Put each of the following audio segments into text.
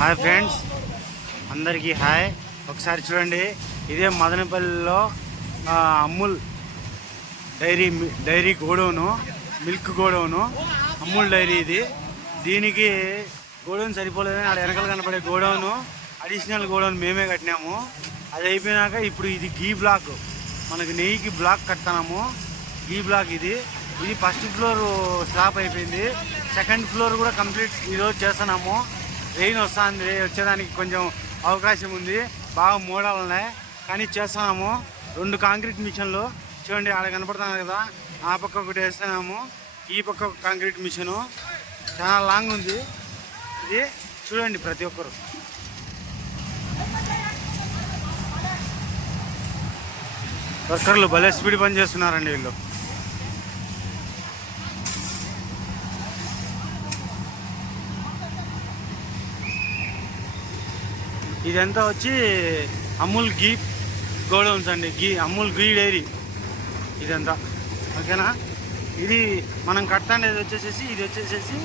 Hi friends, అందరికీ hi. ఒకసారి చూడండి, ఇదే మదనపల్లిలో Amul dairy godown, milk godown, Amul dairy. దీనికి గోడౌన్ సరిపోలేదని ఆడ వెనకాల కనపడే గోడౌను అడిషనల్ గోడౌన్ మేమే కట్టినాము. అది అయిపోయినాక ఇప్పుడు ఇది గీ బ్లాక్, మనకి నెయ్యికి బ్లాక్ కట్టాము. గీ బ్లాక్ ఇది ఫస్ట్ ఫ్లోర్ స్లాప్ అయిపోయింది. సెకండ్ ఫ్లోర్ కూడా కంప్లీట్ ఈరోజు చేస్తున్నాము. రెయిన్ వస్తుంది, వచ్చేదానికి కొంచెం అవకాశం ఉంది. బాగా మోడాలు ఉన్నాయి కానీ చేస్తున్నాము. 2 కాంక్రీట్ మిషన్లు చూడండి, ఆడ కనపడుతున్నాను కదా, ఆ పక్క ఒకటి వేస్తున్నాము, ఈ పక్క ఒక కాంక్రీట్ మిషను. చాలా లాంగ్ ఉంది ఇది, చూడండి ప్రతి ఒక్కరు. వర్కర్లు భలే స్పీడ్ పని చేస్తున్నారండి వీళ్ళు. ఇదంతా వచ్చి అమూల్ గీ గోడౌన్స్ అండి, అమూల్ గీ డైరీ ఇదంతా. ఓకేనా, ఇది మనం కట్టాండేది ఇది వచ్చేసేసి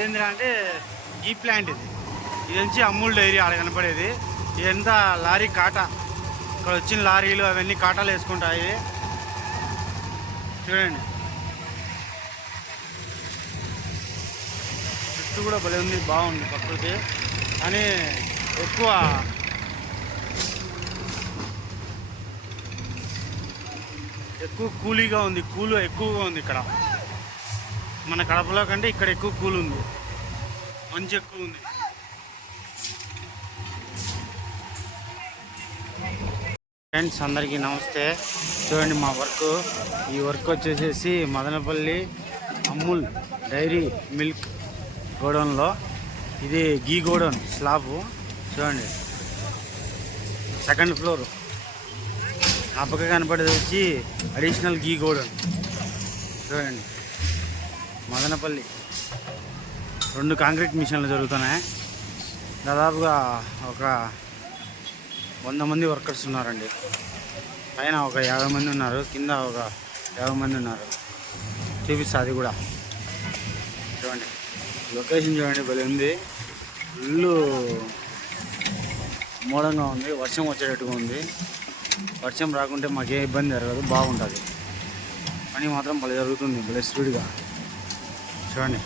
ఏంటి అంటే గీ ప్లాంట్. ఇది వచ్చి అమూల్ డైరీ ఆడ కనపడేది. ఇదంతా లారీ కాటా, ఇక్కడ వచ్చిన లారీలు అవన్నీ కాటాలు వేసుకుంటాయి. చూడండి చుట్టూ కూడా భలే ఉంది, బాగుంది ప్రకృతి. కానీ ఎక్కువ కూలీగా ఉంది, ఎక్కువగా ఉంది ఇక్కడ. మన కడపలో కంటే ఇక్కడ ఎక్కువ కూల్ ఉంది, మంచి ఎక్కువ ఉంది. ఫ్రెండ్స్ అందరికీ నమస్తే. చూడండి మా ఈ వర్క్ వచ్చేసేసి మదనపల్లి అమూల్ డైరీ మిల్క్ గోడౌన్లో. ఇది గీ గోడౌన్ స్లాబు. చూడండి సెకండ్ ఫ్లోర్, ఆ పక్క కనపడేది వచ్చి అడిషనల్ గీ గోడౌన్. చూడండి మదనపల్లి 2 కాంక్రీట్ మిషన్లు జరుగుతున్నాయి. దాదాపుగా ఒక 100 మంది వర్కర్స్ ఉన్నారండి. పైన ఒక 50 మంది ఉన్నారు, కింద ఒక 50 మంది ఉన్నారు. చూపిస్తా అది కూడా. చూడండి లొకేషన్ చూడండి, భలే ఉంది. ఇల్లు మూలంగా ఉంది, వర్షం వచ్చేటట్టుగా ఉంది. వర్షం రాకుంటే మాకే ఇబ్బంది జరగదు, బాగుంటుంది. పని మాత్రం భలే జరుగుతుంది, భలే స్పీడ్గా. చూడండి.